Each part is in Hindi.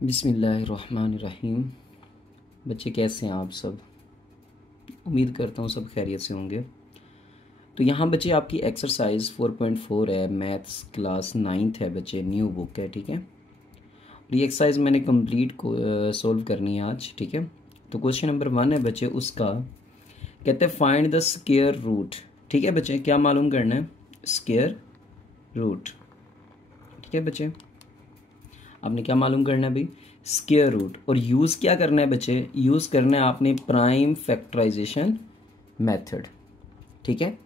बिस्मिल्लाहिर्रहमानिर्रहीम। बच्चे कैसे हैं आप सब? उम्मीद करता हूँ सब खैरियत से होंगे। तो यहाँ बच्चे आपकी एक्सरसाइज 4.4 है, मैथ्स क्लास 9th है बच्चे, न्यू बुक है, ठीक है। और ये एक्सरसाइज मैंने कंप्लीट को सोल्व करनी है आज, ठीक है। तो क्वेश्चन नंबर 1 है बच्चे, उसका कहते हैं फाइंड द स्क्वायर रूट, ठीक है बच्चे। क्या मालूम करना है? स्क्वायर रूट, ठीक है बच्चे। आपने क्या मालूम करना है भाई? Square root. और यूज़ क्या करना है बच्चे? यूज़ करना है आपने प्राइम फैक्टराइजेशन मेथड, ठीक है।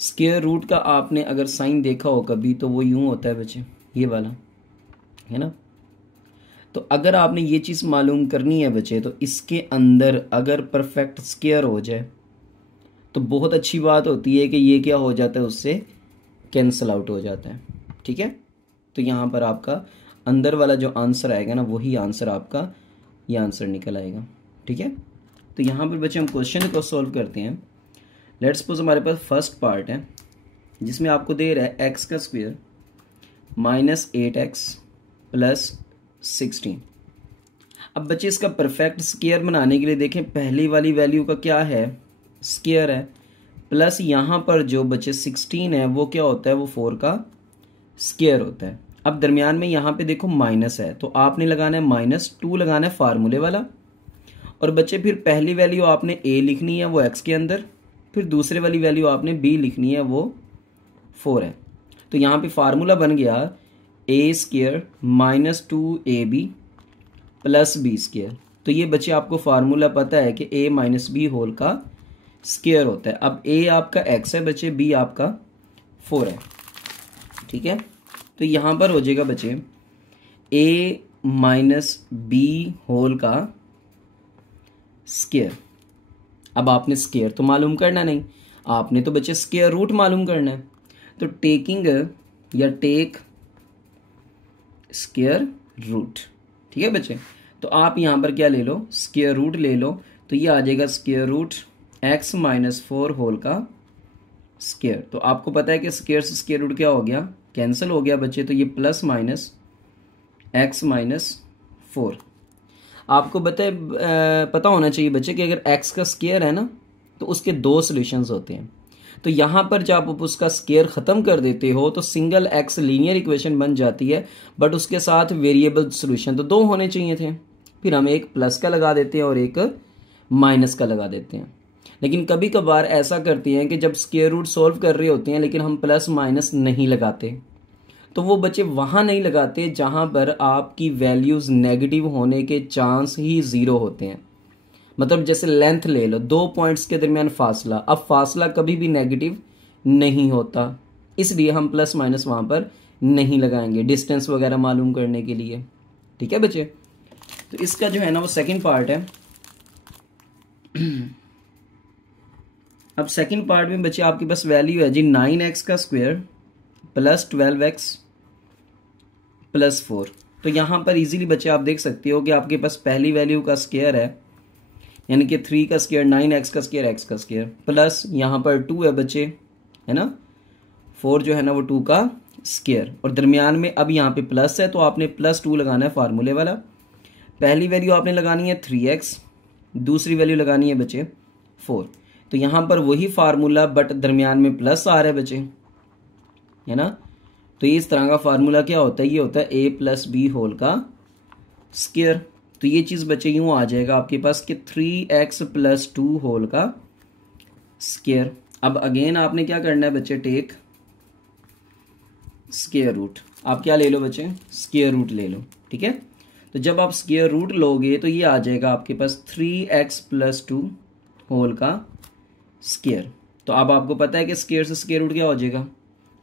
स्क्वायर रूट का आपने अगर साइन देखा हो कभी तो वो यूं होता है बच्चे, ये वाला है ना। तो अगर आपने ये चीज़ मालूम करनी है बच्चे, तो इसके अंदर अगर परफेक्ट स्क्वायर हो जाए तो बहुत अच्छी बात होती है कि ये क्या हो जाता है, उससे कैंसल आउट हो जाता है, ठीक है। तो यहाँ पर आपका अंदर वाला जो आंसर आएगा ना, वही आंसर आपका ये आंसर निकल आएगा, ठीक है। तो यहाँ पर बच्चे हम क्वेश्चन को सॉल्व करते हैं। लेट्स सपोज हमारे पास फर्स्ट पार्ट है जिसमें आपको दे रहा है एक्स का स्क्वायर -8x + 16। अब बच्चे इसका परफेक्ट स्क्वायर बनाने के लिए देखें, पहली वाली वैल्यू का क्या है? स्क्वायर है, प्लस यहाँ पर जो बच्चे 16 है वो क्या होता है? वो 4 का स्क्वायर होता है। अब दरमियान में यहाँ पे देखो माइनस है, तो आपने लगाना है -2 लगाना है फार्मूले वाला। और बच्चे फिर पहली वैल्यू आपने a लिखनी है वो x के अंदर, फिर दूसरे वाली वैल्यू आपने b लिखनी है वो 4 है। तो यहाँ पे फार्मूला बन गया a² -2ab + b²। तो ये बच्चे आपको फार्मूला पता है कि a - b होल का स्क्वायर होता है। अब a आपका x है बच्चे, b आपका 4 है, ठीक है। तो यहाँ पर हो जाएगा बच्चे a - b होल का स्क्वायर। अब आपने स्क्वायर तो मालूम करना नहीं, आपने तो बच्चे स्क्वायर रूट मालूम करना है। तो टेकिंग या टेक स्क्वायर रूट, ठीक है बच्चे। तो आप यहाँ पर क्या ले लो? स्क्वायर रूट ले लो। तो ये आ जाएगा स्क्वायर रूट x - 4 होल का स्क्वायर। तो आपको पता है कि स्क्वायर से स्क्वायर रूट क्या हो गया? कैंसिल हो गया बच्चे। तो ये प्लस माइनस x - 4। आपको पता होना चाहिए बच्चे कि अगर x का स्क्वायर है ना तो उसके 2 सॉल्यूशंस होते हैं। तो यहाँ पर जब आप उसका स्क्वायर ख़त्म कर देते हो तो सिंगल x लीनियर इक्वेशन बन जाती है, बट उसके साथ वेरिएबल सॉल्यूशन तो 2 होने चाहिए थे। फिर हम एक प्लस का लगा देते हैं और एक माइनस का लगा देते हैं। लेकिन कभी कभार ऐसा करते हैं कि जब स्क्वायर रूट सॉल्व कर रहे होते हैं लेकिन हम प्लस माइनस नहीं लगाते, तो वो बच्चे वहाँ नहीं लगाते जहाँ पर आपकी वैल्यूज़ नेगेटिव होने के चांस ही 0 होते हैं। मतलब जैसे लेंथ ले लो, 2 पॉइंट्स के दरमियान फासला, अब फासला कभी भी नेगेटिव नहीं होता, इसलिए हम प्लस माइनस वहाँ पर नहीं लगाएंगे डिस्टेंस वगैरह मालूम करने के लिए, ठीक है बच्चे। तो इसका जो है ना वो सेकंड पार्ट है। अब सेकंड पार्ट में बच्चे आपके पास वैल्यू है जी 9x का स्क्वायर + 12x + 4। तो यहाँ पर इजीली बच्चे आप देख सकते हो कि आपके पास पहली वैल्यू का स्क्वायर है, यानी कि 3 का स्क्वायर 9x का स्क्वायर x का स्क्वायर, प्लस यहाँ पर 2 है बच्चे, है ना। 4 जो है ना वो 2 का स्क्वायर, और दरमियान में अब यहाँ पे प्लस है तो आपने +2 लगाना है फार्मूले वाला। पहली वैल्यू आपने लगानी है 3x, दूसरी वैल्यू लगानी है बच्चे 4। तो यहाँ पर वही फार्मूला बट दरमियान में प्लस आ रहा है बच्चे, है ना। तो ये इस तरह का फार्मूला क्या होता है? ये होता है a + b होल का स्क्वायर। तो ये चीज़ बच्चे यूँ आ जाएगा आपके पास कि 3x + 2 होल का स्क्वायर। अब अगेन आपने क्या करना है बच्चे? Take square root. आप क्या ले लो बच्चे? स्क्वायर रूट ले लो, ठीक है। तो जब आप स्क्वायर रूट लोगे तो ये आ जाएगा आपके पास 3x + 2 होल का स्क्वायर। तो अब आपको पता है कि स्क्वायर से स्क्वायर रूट क्या हो जाएगा?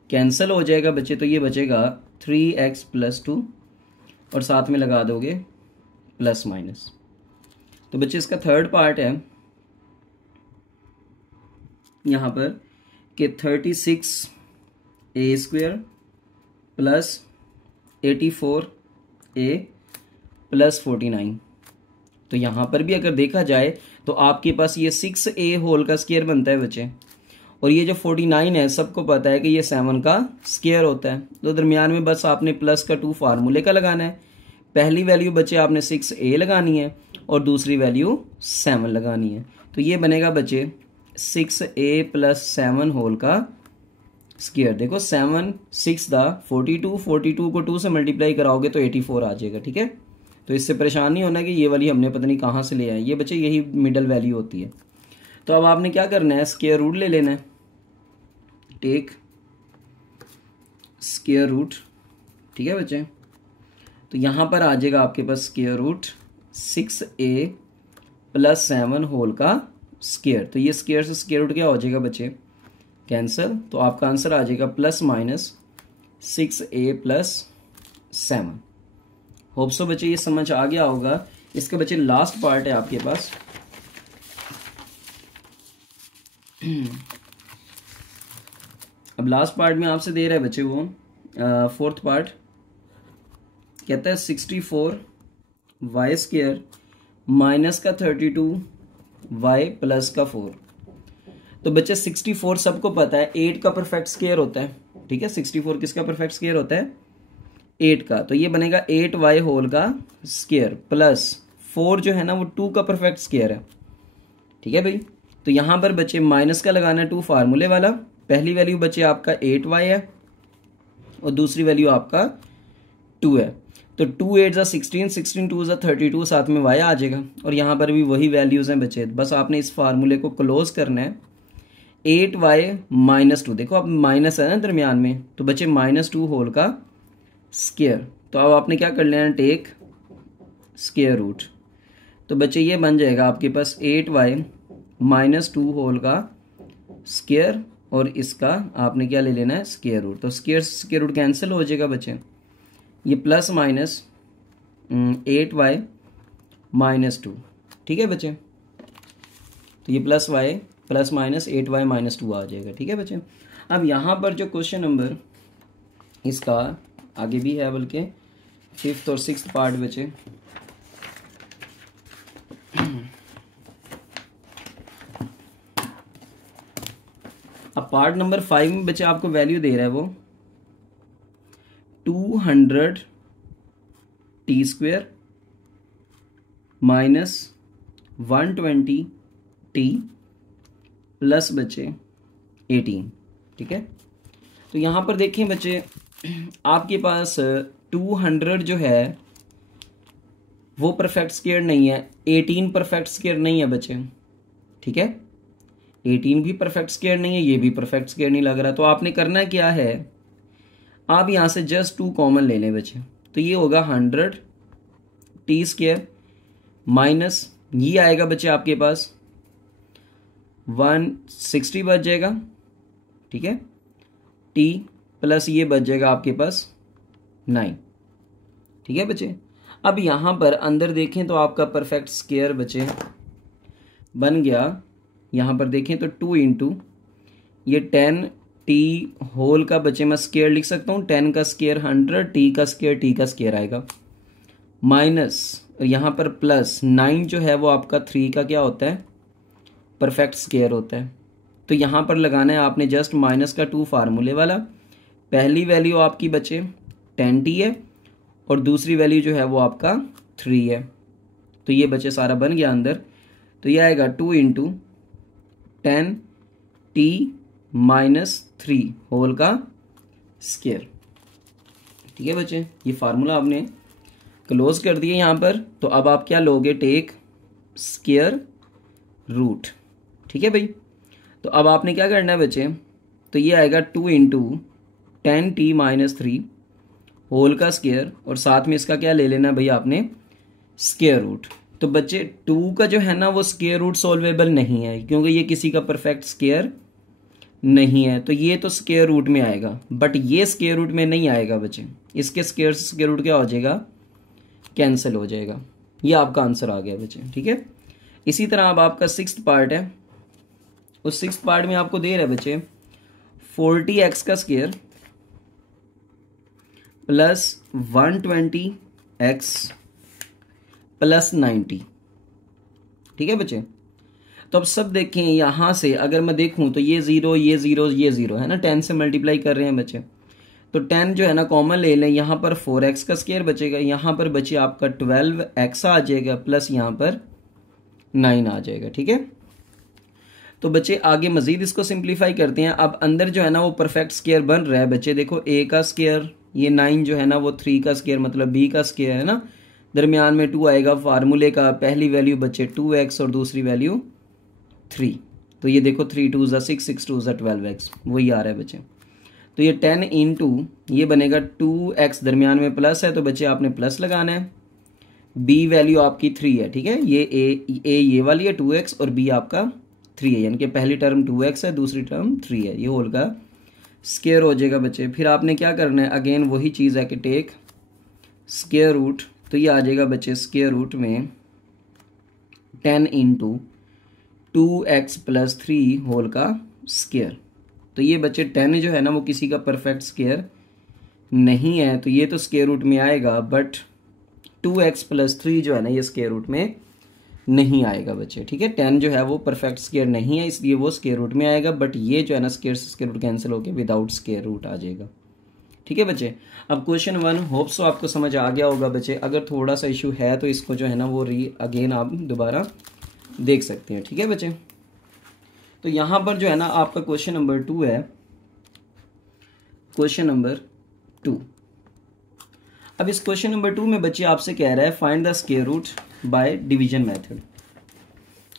कैंसिल हो जाएगा बच्चे। तो ये बचेगा 3x + 2 और साथ में लगा दोगे प्लस माइनस। तो बच्चे इसका थर्ड पार्ट है यहाँ पर कि 36a² + 84a + 49। तो यहाँ पर भी अगर देखा जाए तो आपके पास ये 6a होल का स्क्वायर बनता है बच्चे, और ये जो 49 है सबको पता है कि ये 7 का स्क्वायर होता है। तो दरमियान में बस आपने +2 फार्मूले का लगाना है। पहली वैल्यू बच्चे आपने 6a लगानी है और दूसरी वैल्यू 7 लगानी है। तो ये बनेगा बच्चे 6a + 7 होल का स्क्वायर। देखो 7 6 दा 42, 42 को 2 से मल्टीप्लाई कराओगे तो 84 आ जाएगा। ठीक है, तो इससे परेशान नहीं होना कि ये वाली हमने पता नहीं कहाँ से ले आए, ये बच्चे यही मिडल वैल्यू होती है। तो अब आपने क्या करना है, स्क्वायर रूट ले लेना है। Take square root. ठीक है बच्चे, तो यहाँ पर आ जाएगा आपके पास स्क्वायर रूट 6a + 7 होल का स्क्वायर। तो ये स्क्वायर से स्क्वायर रूट क्या हो जाएगा बच्चे, कैंसिल। तो आपका आंसर आ जाएगा ±6a + 7। होप सो बच्चे ये समझ आ गया होगा। इसके बच्चे लास्ट पार्ट है आपके पास। अब लास्ट पार्ट में आपसे दे रहा है बच्चे वो फोर्थ पार्ट, कहता है 64y² माइनस का 32y प्लस का 4। तो बच्चे 64 सबको पता है 8 का परफेक्ट स्क्वायर होता है। ठीक है, 64 किसका परफेक्ट स्क्वायर होता है, 8 का। तो ये बनेगा 8y होल का स्क्वायर प्लस 4 जो है ना वो 2 का परफेक्ट स्क्वायर है। ठीक है भाई, तो यहां पर बच्चे माइनस का लगाना है 2 फार्मूले वाला। पहली वैल्यू बच्चे आपका 8y है और दूसरी वैल्यू आपका 2 है। तो 2 8 = 16, 16 2 = 32, साथ में y आ जाएगा। और यहाँ पर भी वही वैल्यूज हैं बच्चे, बस आपने इस फार्मूले को क्लोज करना है। 8y - 2, देखो अब माइनस है ना दरमियान में, तो बच्चे -2 होल का स्क्वायर। तो अब आपने क्या कर लेना है, टेक स्क्वायर रूट। तो बच्चे ये बन जाएगा आपके पास 8y - 2 होल का स्क्वायर और इसका आपने क्या ले लेना है, स्क्वायर रूट। तो स्क्वायर से स्क्वायर रूट कैंसिल हो जाएगा बच्चे, ये प्लस माइनस 8y - 2। ठीक है बच्चे, तो ये प्लस माइनस 8y - 2 आ जाएगा। ठीक है बच्चे, अब यहाँ पर जो क्वेश्चन नंबर इसका आगे भी है, बल्कि 5th और 6th पार्ट बच्चे, अब पार्ट नंबर 5 में बच्चे आपको वैल्यू दे रहा है वो 200t² - 120t प्लस बच्चे 18। ठीक है, तो यहाँ पर देखें बच्चे आपके पास 200 जो है वो परफेक्ट स्क्वायर नहीं है, 18 परफेक्ट स्क्वायर नहीं है बच्चे। ठीक है, 18 भी परफेक्ट स्क्वायर नहीं है, ये भी परफेक्ट स्क्वायर नहीं लग रहा। तो आपने करना क्या है, आप यहाँ से जस्ट 2 कॉमन ले लें बच्चे। तो ये होगा 100t² माइनस ये आएगा बच्चे आपके पास 160 बच जाएगा। ठीक है, t प्लस ये बच जाएगा आपके पास 9। ठीक है बच्चे, अब यहाँ पर अंदर देखें तो आपका परफेक्ट स्क्वायर बच्चे बन गया। यहाँ पर देखें तो 2 × ये 10t होल का बच्चे मैं स्क्वायर लिख सकता हूँ, 10 का स्क्वायर 100, t का स्क्वायर आएगा, माइनस यहाँ पर प्लस 9 जो है वो आपका 3 का क्या होता है, परफेक्ट स्क्वायर होता है। तो यहाँ पर लगाना है आपने जस्ट -2 फार्मूले वाला। पहली वैल्यू आपकी बच्चे 10t है और दूसरी वैल्यू जो है वो आपका 3 है। तो ये बच्चे सारा बन गया अंदर। तो ये आएगा 2 × 10t - 3 होल का स्क्वायर। ठीक है बच्चे, ये फार्मूला आपने क्लोज कर दिया यहाँ पर। तो अब आप क्या लोगे, टेक स्क्वायर रूट। ठीक है भाई, तो अब आपने क्या करना है बच्चे, तो ये आएगा 2 × 10t - 3 होल का स्क्वायर और साथ में इसका क्या ले लेना है भाई आपने, स्क्वायर रूट। तो बच्चे 2 का जो है ना वो स्क्वायर रूट सॉल्वेबल नहीं है, क्योंकि ये किसी का परफेक्ट स्क्वायर नहीं है। तो ये तो स्क्वायर रूट में आएगा, बट ये स्क्वायर रूट में नहीं आएगा बच्चे। इसके स्क्वायर से स्क्वायर रूट क्या हो जाएगा, कैंसिल हो जाएगा। ये आपका आंसर आ गया बच्चे। ठीक है, इसी तरह अब आपका 6th पार्ट है। उस 6th पार्ट में आपको दे रहा है बच्चे 40x का स्क्वायर प्लस 120x प्लस 90। ठीक है बच्चे, तो अब सब देखें यहां से अगर मैं देखूं तो ये 0 ये 0 ये 0 है ना, 10 से मल्टीप्लाई कर रहे हैं बच्चे। तो तो 10 जो है ना कॉमन ले लें, यहाँ पर 4x का स्क्वायर बचेगा, यहाँ पर बचे आपका 12x आ जाएगा, प्लस यहाँ पर 9 आ जाएगा। ठीक है, तो बच्चे आगे मजीद इसको सिंप्लीफाई करते हैं। अब अंदर जो है ना वो परफेक्ट स्क्वायर बन रहा है बच्चे, देखो a का स्क्वायर, ये 9 जो है ना वो 3 का स्क्वायर मतलब b का स्क्वायर है ना, दरमियान में 2 आएगा। फार्मूले का पहली वैल्यू बच्चे 2x और दूसरी वैल्यू 3, तो ये देखो 3 2 ज़ा 6 6 2 ज़ा 12x, वही आ रहा है बच्चे। तो ये 10 इंटू ये बनेगा 2x, दरमियान में प्लस है तो बच्चे आपने प्लस लगाना है। b वैल्यू आपकी 3 है, ठीक है, ये a ये वाली है 2x और b आपका 3 है, यानी कि पहली टर्म 2x है, दूसरी टर्म 3 है, ये होल का स्क्वायर हो जाएगा बच्चे। फिर आपने क्या करना है, अगेन वही चीज़ है कि टेक स्क्वायर रूट, तो ये आ जाएगा बच्चे स्क्वायर रूट में 10 इंटू 2x प्लस 3 होल का स्क्वायर। तो ये बच्चे 10 जो है ना वो किसी का परफेक्ट स्क्वायर नहीं है, तो ये तो स्क्वायर रूट में आएगा, बट 2x प्लस 3 जो है ना ये स्क्वायर रूट में नहीं आएगा बच्चे। ठीक है, 10 जो है वो परफेक्ट स्क्वायर नहीं है, इसलिए वो स्क्वायर रूट में आएगा, बट ये जो है ना स्क्वायर से स्क्वायर रूट कैंसिल होकर विदाउट स्क्वायर रूट आ जाएगा। ठीक है बच्चे, अब क्वेश्चन 1 होप सो आपको समझ आ गया होगा बच्चे। अगर थोड़ा सा इशू है तो इसको जो है ना वो अगेन आप दोबारा देख सकते हैं। ठीक है बच्चे, तो यहाँ पर जो है ना आपका क्वेश्चन नंबर 2 है, क्वेश्चन नंबर 2। अब इस क्वेश्चन नंबर 2 में बच्चे आपसे कह रहा है find the square root by division method.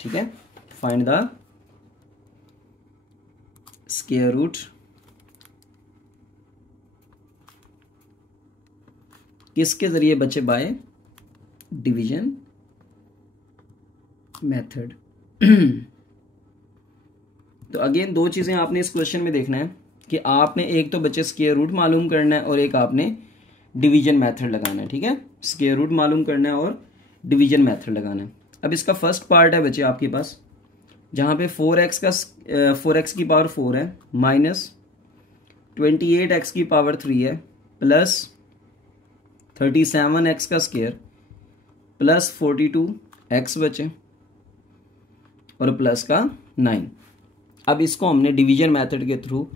ठीक है, फाइंड द स्क्वायर रूट किसके जरिए बच्चे, बाय डिवीजन मेथड। तो अगेन दो चीजें आपने इस क्वेश्चन में देखना है कि आपने एक तो बच्चे स्क्वायर रूट मालूम करना है और एक आपने डिवीजन मेथड लगाना है। ठीक है, स्क्वायर रूट मालूम करना है और डिवीजन मेथड लगाना है। अब इसका फर्स्ट पार्ट है बच्चे आपके पास, जहां पे 4x की पावर 4 है, माइनस 28x की पावर 3 है, प्लस 37x का स्क्वायर, प्लस 42x बचे और प्लस का 9। अब इसको हमने डिवीजन मेथड के थ्रू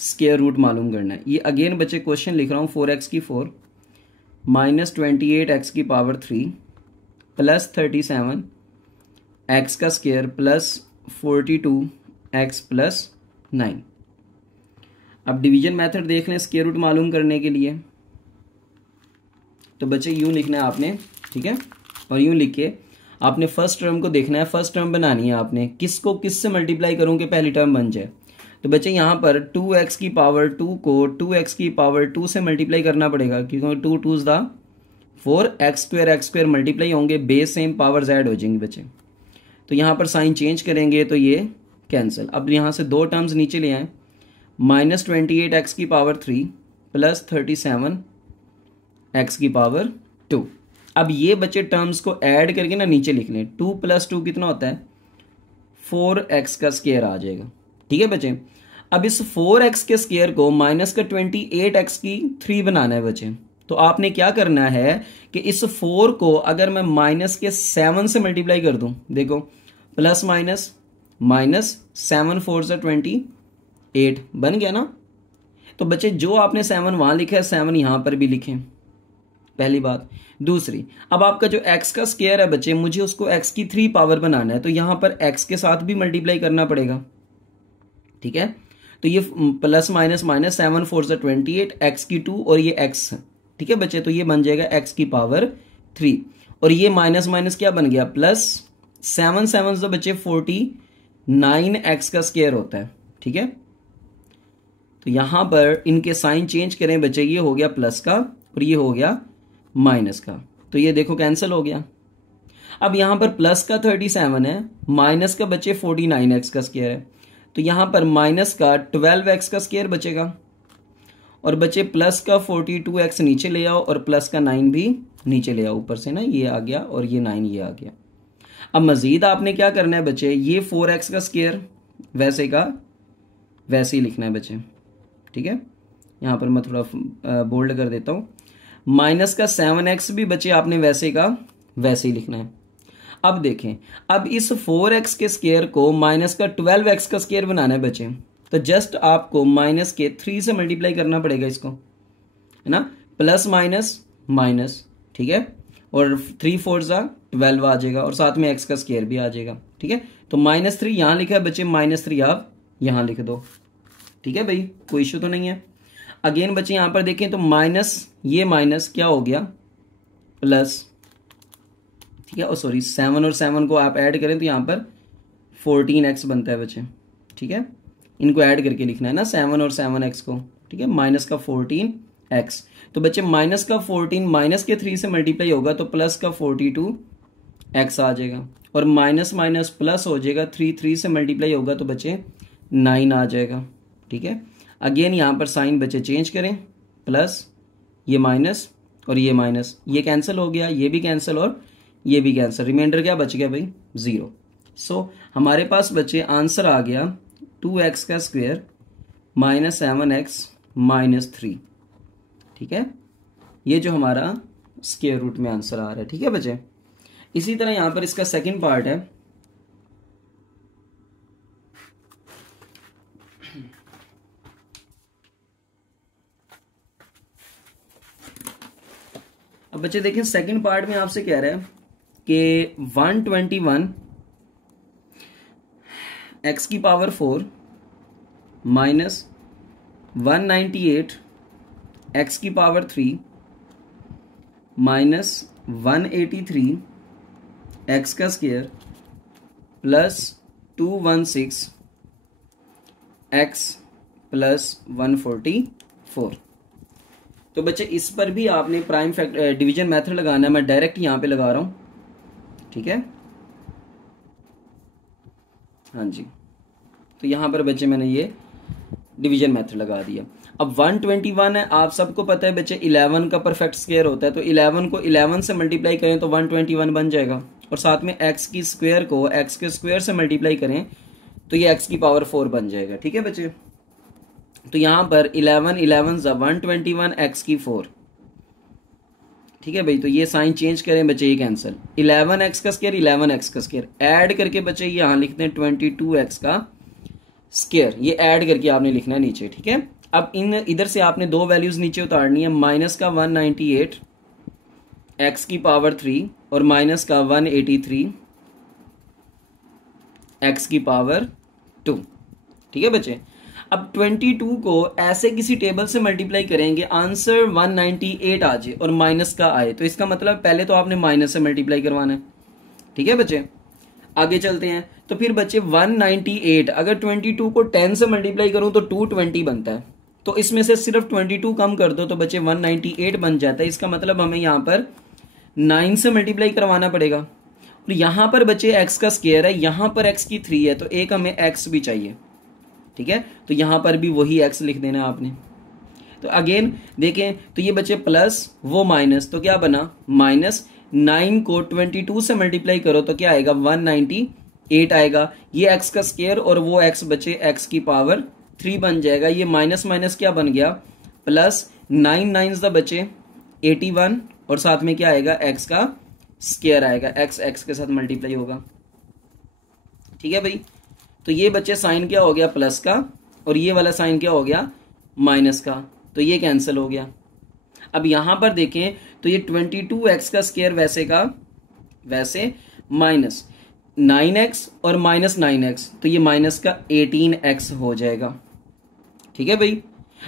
स्क्वायर रूट मालूम करना है। ये अगेन बच्चे क्वेश्चन लिख रहा हूँ, 4x की 4 माइनस 28x की पावर 3 प्लस 37x का स्क्वायर प्लस 42x प्लस 9। अब डिवीजन मेथड देख लें स्क्वायर रूट मालूम करने के लिए, तो बच्चे यूं लिखना है आपने। ठीक है, और यूं लिख के आपने फर्स्ट टर्म को देखना है, फर्स्ट टर्म बनानी है आपने, किसको किससे मल्टीप्लाई करूं कि पहली टर्म बन जाए। तो बच्चे यहाँ पर 2x की पावर 2 को 2x की पावर 2 से मल्टीप्लाई करना पड़ेगा, क्योंकि 2 2 दा 4, x स्क्वायर मल्टीप्लाई होंगे, बेस सेम, पावर ऐड हो जाएंगी बच्चे। तो यहाँ पर साइन चेंज करेंगे तो ये कैंसिल। अब यहाँ से दो टर्म्स नीचे ले आए, माइनस 28x की पावर 3 प्लस 37x की पावर 2। अब ये बच्चे टर्म्स को ऐड करके ना नीचे लिख लें, 2 प्लस 2 कितना होता है, 4x का स्क्वायर आ जाएगा। ठीक है बच्चे, अब इस 4x के स्क्वायर को माइनस का 28x की 3 बनाना है बच्चे। तो आपने क्या करना है कि इस 4 को अगर मैं माइनस के 7 से मल्टीप्लाई कर दूं, देखो प्लस माइनस माइनस 7 4 से 28 बन गया ना। तो बच्चे जो आपने 7 वहां लिखा है 7 यहां पर भी लिखें, पहली बात। दूसरी, अब आपका जो x का स्क्वायर है बच्चे, मुझे उसको x की 3 पावर बनाना है, तो यहां पर x के साथ भी मल्टीप्लाई करना पड़ेगा। ठीक है, तो ये प्लस माइनस माइनस 7 4 से 28 x की 2 और ये x। ठीक है बच्चे, तो ये बन जाएगा x की पावर 3 और ये माइनस माइनस क्या बन गया, प्लस 7 7 तो बच्चे 49x का स्क्वायर होता है। ठीक है, तो यहां पर इनके साइन चेंज करें बच्चे, ये हो गया प्लस का और ये हो गया माइनस का, तो ये देखो कैंसिल हो गया। अब यहां पर प्लस का 37 है, माइनस का बच्चे 49x का स्क्वायर है, तो यहां पर माइनस का 12x का स्क्वायर बचेगा और बच्चे प्लस का 42x नीचे ले आओ और प्लस का 9 भी नीचे ले आओ, ऊपर से ना ये आ गया और ये 9 ये आ गया। अब मजीद आपने क्या करना है बच्चे, ये 4x का स्क्वायर वैसे का वैसे ही लिखना है बच्चे। ठीक है, यहां पर मैं थोड़ा बोल्ड कर देता हूं, माइनस का 7x भी बच्चे आपने वैसे का वैसे ही लिखना है। अब देखें, अब इस 4x के स्क्वायर को माइनस का 12x का स्क्वायर बनाना है बच्चे, तो जस्ट आपको माइनस के 3 से मल्टीप्लाई करना पड़ेगा इसको। है ना, प्लस माइनस माइनस, ठीक है, और 3 4 12 आ जाएगा और साथ में एक्स का स्क्वायर भी आ जाएगा, ठीक है। तो -3 यहाँ लिखा है बच्चे, -3 आप यहाँ लिख दो, ठीक है भाई, कोई इशू तो नहीं है। अगेन बच्चे यहाँ पर देखें तो माइनस, ये माइनस क्या हो गया प्लस, ठीक है, और सॉरी 7 और 7 को आप ऐड करें तो यहाँ पर 14x बनता है बच्चे, ठीक है, इनको ऐड करके लिखना है ना 7 और 7x को, ठीक है, माइनस का 14x। तो बच्चे माइनस का 14 माइनस के 3 से मल्टीप्लाई होगा तो प्लस का 42x आ जाएगा, और माइनस माइनस प्लस हो जाएगा, 3 से मल्टीप्लाई होगा तो बच्चे 9 आ जाएगा, ठीक है। अगेन यहाँ पर साइन बच्चे चेंज करें, प्लस ये माइनस और ये माइनस, ये कैंसिल हो गया, ये भी कैंसिल और ये भी कैंसिल, रिमाइंडर क्या बच गया भाई 0। सो हमारे पास बच्चे आंसर आ गया 2x का स्क्वायर -7x -3, ठीक है, ये जो हमारा स्क्वायर रूट में आंसर आ रहा है, ठीक है बच्चे। इसी तरह यहां पर इसका सेकंड पार्ट है, अब बच्चे देखें सेकंड पार्ट में आपसे कह रहा है कि 121 x की पावर 4 माइनस 198 x की पावर 3 माइनस 183 x का स्क्वायर प्लस 216 x प्लस 144। तो बच्चे इस पर भी आपने प्राइम डिवीजन मेथड लगाना है, मैं डायरेक्ट यहां पे लगा रहा हूं, ठीक है, हाँ जी। तो यहां पर बच्चे मैंने ये डिवीजन मेथड लगा दिया। अब 121 है, आप सबको पता है बच्चे 11 का परफेक्ट स्क्वायर होता है, तो 11 को 11 से मल्टीप्लाई करें तो 121 बन जाएगा, और साथ में x की स्क्वायर को x के स्क्वायर से मल्टीप्लाई करें तो ये x की पावर 4 बन जाएगा, ठीक है बच्चे। तो यहां पर 11 11 121 x की 4, ठीक है भाई। तो ये साइन चेंज करें बच्चे, ये कैंसिल, 11x का स्क्वायर 11x का स्क्वायर ऐड करके बच्चे यहां लिखते हैं 22x का स्क्वायर, ये ऐड करके आपने लिखना है नीचे, ठीक है। अब इधर से आपने दो वैल्यूज नीचे उतारनी है, माइनस का 198 x की पावर 3 और माइनस का 183 x की पावर 2, ठीक है बच्चे। अब 22 को ऐसे किसी टेबल से मल्टीप्लाई करेंगे, आंसर 198 आ जाए और माइनस का आए, तो इसका मतलब पहले तो आपने माइनस से मल्टीप्लाई करवाना है, ठीक है बच्चे। आगे चलते हैं, तो फिर बच्चे 198 अगर 22 को 10 से मल्टीप्लाई करूं तो 220 बनता है, तो इसमें से सिर्फ 22 कम कर दो तो बच्चे 198 बन जाता है। इसका मतलब हमें यहां पर 9 से मल्टीप्लाई करवाना पड़ेगा, और यहां पर बच्चे x का स्क्वायर है, यहां पर x की 3 है, तो एक हमें x भी चाहिए, ठीक है। तो यहां पर भी वही x लिख देना आपने। तो अगेन देखें तो ये बच्चे प्लस वो माइनस, तो क्या बना माइनस 9 को 22 से मल्टीप्लाई करो तो क्या आएगा 198 आएगा, ये x का स्क्वायर और वो x बचे x की पावर 3 बन जाएगा। ये माइनस माइनस क्या बन गया प्लस, 9 9 बचे 81 और साथ में क्या आएगा x का स्क्वायर आएगा, x के साथ मल्टीप्लाई होगा, ठीक है भाई। तो ये बच्चे साइन क्या हो गया प्लस का, और ये वाला साइन क्या हो गया माइनस का, तो ये कैंसिल हो गया। अब यहां पर देखें तो ये 22x का स्क्वायर वैसे का वैसे माइनस 9x और माइनस 9x, तो ये माइनस का 18x हो जाएगा, ठीक है भाई।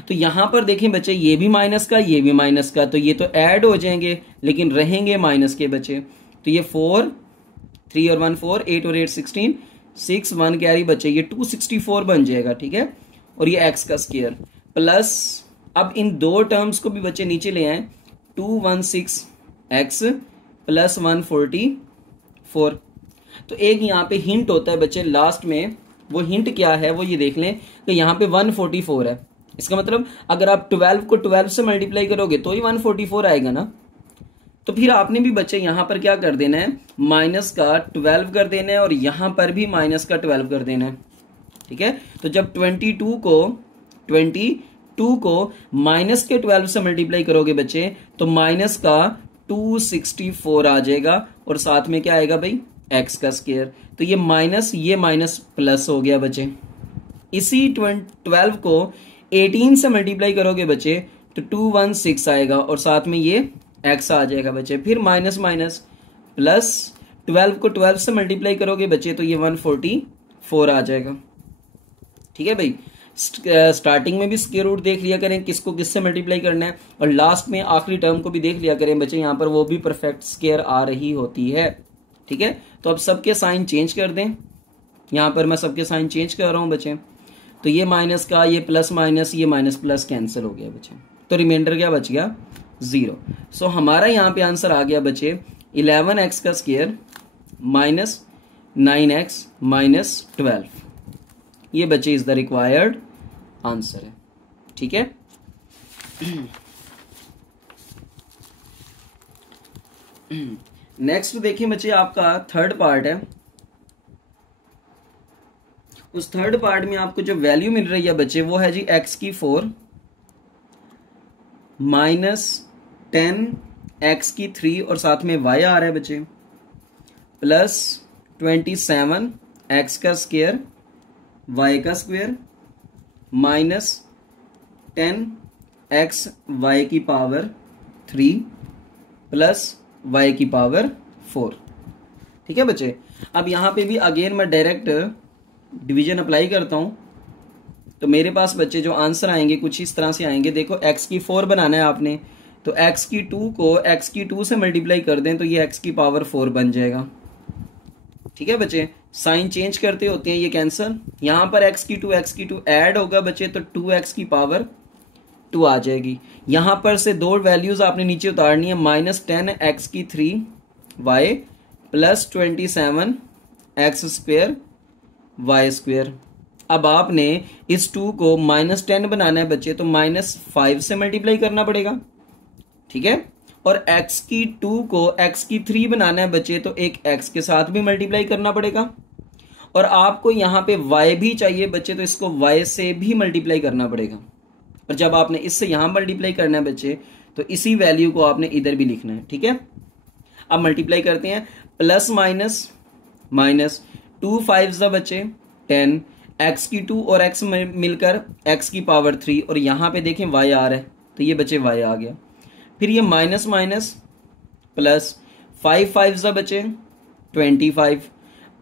तो यहां पर देखें बच्चे ये भी माइनस का ये भी माइनस का, तो ये तो ऐड हो जाएंगे लेकिन रहेंगे माइनस के बच्चे। तो ये 4 3 और 1 4 8 और 8 16 6 1 कैरी बचे, ये 264 बन जाएगा, ठीक है। और ये x का स्क्वायर प्लस, अब इन दो टर्म्स को भी बच्चे नीचे ले आए, 216x प्लस 144। तो एक यहाँ पे हिंट होता है बच्चे लास्ट में, वो हिंट क्या है वो ये देख लें कि यहाँ पे 144 है, इसका मतलब अगर आप 12 को 12 से मल्टीप्लाई करोगे तो ही 144 आएगा ना। तो फिर आपने भी बच्चे यहां पर क्या कर देना है, माइनस का 12 कर देना है और यहां पर भी माइनस का 12 कर देना है, ठीक है। तो जब 22 को माइनस के 12 से मल्टीप्लाई करोगे बच्चे तो माइनस का 264 आ जाएगा, और साथ में क्या आएगा भाई x का स्क्वायर। तो ये माइनस प्लस हो गया बच्चे। इसी 12 को 18 से मल्टीप्लाई करोगे बच्चे तो 216 आएगा और साथ में ये x आ जाएगा बच्चे। फिर माइनस माइनस प्लस 12 को 12 से मल्टीप्लाई करोगे बच्चे तो ये 144 आ जाएगा। ठीक है भाई, स्टार्टिंग में भी स्क्वायर रूट देख लिया करें किसको किससे मल्टीप्लाई करना है, और लास्ट में आखिरी टर्म को भी देख लिया करें बच्चे, यहाँ पर वो भी परफेक्ट स्क्वायर आ रही होती है। ठीक है, तो अब सबके साइन चेंज कर दें, यहाँ पर मैं सबके साइन चेंज कर रहा हूँ बच्चे। तो ये माइनस का ये प्लस माइनस, ये माइनस प्लस कैंसिल हो गया बच्चे, तो रिमाइंडर क्या बच गया 0। सो हमारा यहाँ पे आंसर आ गया बच्चे 11x का स्क्वायर माइनस 9x माइनस 12। ये बच्चे इज द रिक्वायर्ड आंसर है। ठीक है, नेक्स्ट देखिए बच्चे आपका थर्ड पार्ट है। उस थर्ड पार्ट में आपको जो वैल्यू मिल रही है बच्चे वो है जी x की 4 माइनस 10 x की 3 और साथ में y आ रहा है बच्चे प्लस 27 x का स्क्वायर y का स्क्वायर माइनस 10 x y की पावर 3 प्लस y की पावर 4। ठीक है बच्चे, अब यहां पे भी अगेन मैं डायरेक्ट डिवीजन अप्लाई करता हूं, तो मेरे पास बच्चे जो आंसर आएंगे कुछ इस तरह से आएंगे। देखो x की 4 बनाना है आपने, तो x की 2 को x की 2 से मल्टीप्लाई कर दें तो ये x की पावर 4 बन जाएगा। ठीक है बच्चे, साइन चेंज करते होते हैं ये कैंसल, यहां पर x की 2 ऐड होगा बच्चे तो 2x की पावर 2 आ जाएगी। यहां पर से दो वैल्यूज आपने नीचे उतारनी है, माइनस 10 x की 3 y plus 27 x square y square. अब आपने इस 2 को माइनस 10 बनाना है बच्चे तो माइनस 5 से मल्टीप्लाई करना पड़ेगा। ठीक है, और x की 2 को x की 3 बनाना है बच्चे तो एक x के साथ भी मल्टीप्लाई करना पड़ेगा, और आपको यहां पे y भी चाहिए बच्चे तो इसको y से भी मल्टीप्लाई करना पड़ेगा। और जब आपने इससे यहां मल्टीप्लाई करना है बच्चे तो इसी वैल्यू को आपने इधर भी लिखना है। ठीक है, अब मल्टीप्लाई करते हैं, प्लस माइनस माइनस 2 5 बच्चे 10 x की 2 और x मिलकर x की पावर 3 और यहां पे देखें y आ रहा है तो ये बच्चे y आ गया। फिर ये माइनस माइनस प्लस 5 5 बच्चे 25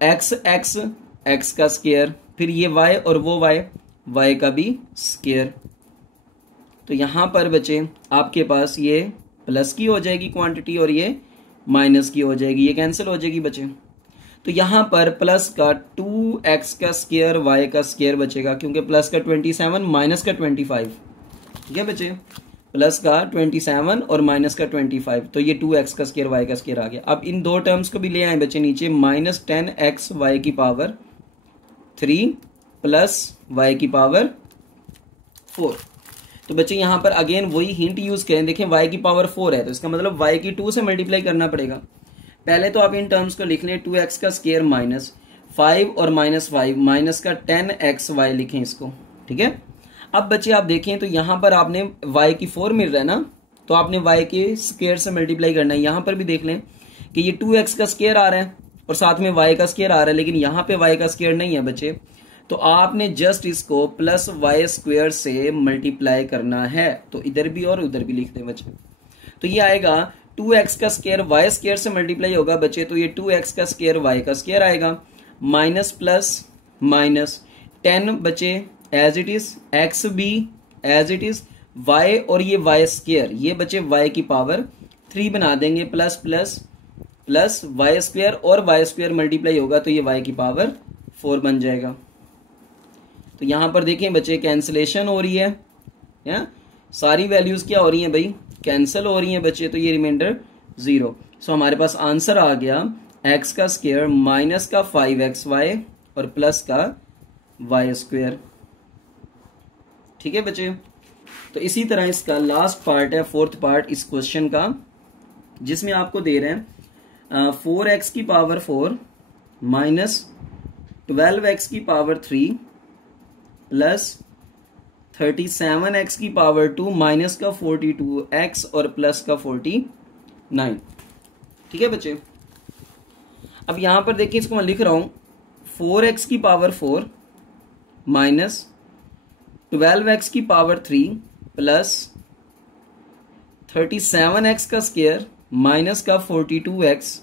x का स्क्वायर, फिर ये y और वो y का भी स्क्वायर। तो यहां पर बच्चे आपके पास ये प्लस की हो जाएगी क्वांटिटी और ये माइनस की हो जाएगी, ये कैंसिल हो जाएगी बच्चे। तो यहां पर प्लस का 2x का स्क्वायर y का स्क्वायर बचेगा, क्योंकि प्लस का 27 माइनस का 25। ठीक है बच्चे, प्लस का 27 और माइनस का 25, तो ये 2x का स्क्वायर y का स्क्वायर आ गया। अब इन दो टर्म्स को भी ले आए बच्चे नीचे, माइनस 10x y की पावर 3 प्लस y की पावर 4। तो बच्चे यहां पर अगेन वही हिंट यूज करें, देखें y की पावर 4 है तो इसका मतलब y की 2 से मल्टीप्लाई करना पड़ेगा। पहले तो आप इन टर्म्स को लिख लें, 2x का स्क्वायर माइनस 5 और माइनस 5 माइनस का 10xy लिखें इसको। ठीक है, अब बच्चे आप देखें तो यहां पर आपने y की 4 मिल रहा है ना, तो आपने y के स्क्वायर से मल्टीप्लाई करना है। यहां पर भी देख लें कि ये 2x का स्क्वायर आ रहा है और साथ में y का स्क्वायर आ रहा है, लेकिन यहां पे y का स्क्वायर नहीं है बच्चे, तो आपने जस्ट इसको प्लस y स्क्वायर से मल्टीप्लाई करना है। तो इधर भी और उधर भी लिख दें बच्चे, तो ये आएगा 2x का स्क्वायर y स्क्वायर से मल्टीप्लाई होगा बच्चे, तो ये 2x का स्क्वायर y का स्क्वायर आएगा, माइनस प्लस माइनस 10 बच्चे एज इट इज, x भी एज इट इज, y और ये y स्क्वायर ये बच्चे y की पावर 3 बना देंगे, plus plus plus y square और y स्क्वायर मल्टीप्लाई होगा तो ये y की पावर 4 बन जाएगा। तो यहां पर देखें बच्चे कैंसिलेशन हो रही है, या सारी वैल्यूज क्या हो रही हैं भाई, कैंसिल हो रही हैं बच्चे, तो ये रिमाइंडर 0। सो हमारे पास आंसर आ गया x का स्क्वायर माइनस का 5xy और प्लस का y स्क्वायर। ठीक है बच्चे, तो इसी तरह इसका लास्ट पार्ट है, फोर्थ पार्ट इस क्वेश्चन का, जिसमें आपको दे रहे हैं 4x की पावर 4 माइनस 12x की पावर 3 प्लस 37x की पावर 2 माइनस का 42x और प्लस का 49। ठीक है बच्चे, अब यहां पर देखिए इसको मैं लिख रहा हूं 4x की पावर 4 माइनस 12x की पावर 3 प्लस 37x का स्क्वायर माइनस का 42x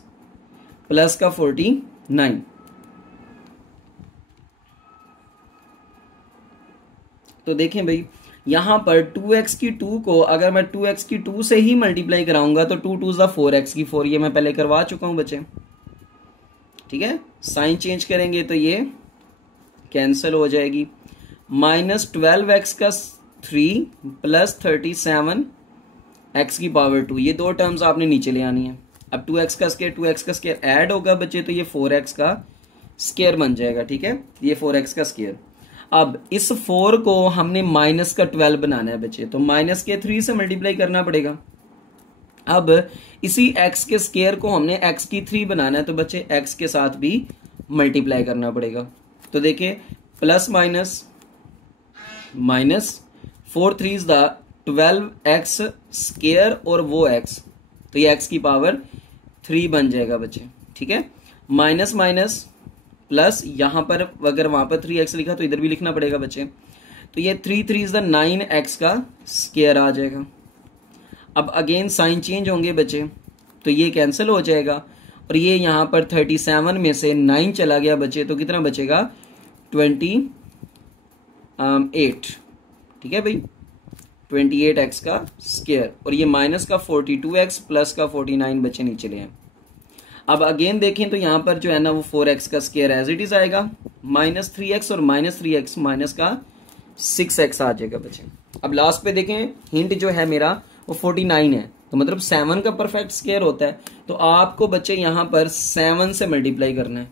प्लस का 49। तो देखें भाई यहां पर 2x की 2 को अगर मैं 2x की 2 से ही मल्टीप्लाई कराऊंगा तो 2 2 4x की 4, ये मैं पहले करवा चुका हूं बच्चे, ठीक है। साइन चेंज करेंगे तो ये कैंसिल हो जाएगी। माइनस 12x का 3 प्लस 37x की पावर 2, ये दो टर्म्स आपने नीचे ले आनी है। अब 2x का स्क्वायर 2x का स्क्वायर ऐड होगा बच्चे तो ये 4x का स्क्वायर बन जाएगा, ठीक है, ये 4x का स्क्वायर। अब इस 4 को हमने माइनस का 12 बनाना है बच्चे, तो माइनस के 3 से मल्टीप्लाई करना पड़ेगा। अब इसी x के स्क्वायर को हमने x की 3 बनाना है, तो बच्चे x के साथ भी मल्टीप्लाई करना पड़ेगा। तो देखिए plus minus minus 4 3 12x square और वो x, तो ये x की पावर 3 बन जाएगा बच्चे, ठीक है। माइनस माइनस प्लस, यहां पर अगर वहां पर 3x लिखा तो इधर भी लिखना पड़ेगा बच्चे, तो ये 3 3 9x का स्क्वायर आ जाएगा। अब अगेन साइन चेंज होंगे बच्चे, तो ये कैंसिल हो जाएगा और ये यहां पर 37 में से 9 चला गया बच्चे, तो कितना बचेगा 28, ठीक है भाई, 28x का स्क्वायर, और ये माइनस का 42x प्लस का 49 बच्चे नीचे ले आए। अब अगेन देखें तो यहां पर जो है ना वो 4x का स्क्वायर एज इट इज आएगा, माइनस 3x और माइनस 3x माइनस का 6x आ जाएगा बच्चे। अब लास्ट पे देखें हिंट जो है मेरा वो 49 है, तो मतलब 7 का परफेक्ट स्क्वायर होता है, तो आपको बच्चे यहां पर 7 से मल्टीप्लाई करना है,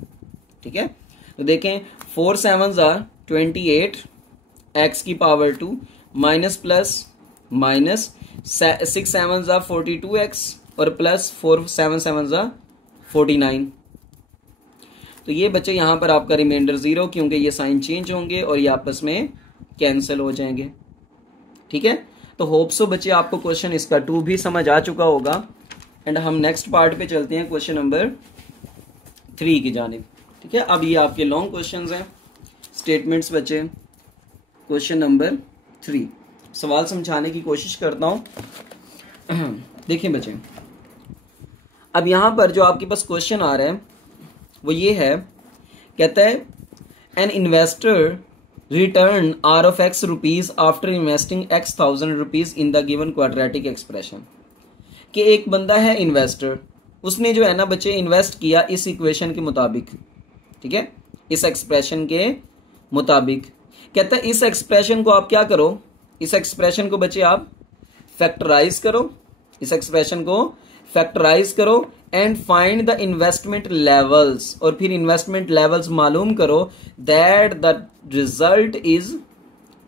ठीक है। तो देखें 4 7 28 x की power 2 minus plus minus 6 7 42x और प्लस 4 7 7 49। तो ये बच्चे यहां पर आपका रिमाइंडर 0, क्योंकि ये साइन चेंज होंगे और ये आपस में कैंसिल हो जाएंगे, ठीक है। तो होप सो बच्चे आपको क्वेश्चन इसका 2 भी समझ आ चुका होगा। एंड हम नेक्स्ट पार्ट पे चलते हैं, क्वेश्चन नंबर 3 की जानिब, ठीक है। अब ये आपके लॉन्ग क्वेश्चंस हैं, स्टेटमेंट्स बच्चे। क्वेश्चन नंबर 3 सवाल समझाने की कोशिश करता हूं। देखिए बच्चे, अब यहां पर जो आपके पास क्वेश्चन आ रहा है वो ये है, कहता है an investor return R of X rupees after investing x 1000 rupees in the given quadratic expression. कि एक बंदा है इन्वेस्टर, उसने जो है ना बच्चे इन्वेस्ट किया इस इक्वेशन के मुताबिक, ठीक है, इस एक्सप्रेशन के मुताबिक। कहता है इस एक्सप्रेशन को आप क्या करो, इस एक्सप्रेशन को बच्चे आप फैक्टराइज करो, इस एक्सप्रेशन को फैक्टराइज करो and find the investment levels, और फिर इन्वेस्टमेंट लेवल्स मालूम करो that the result is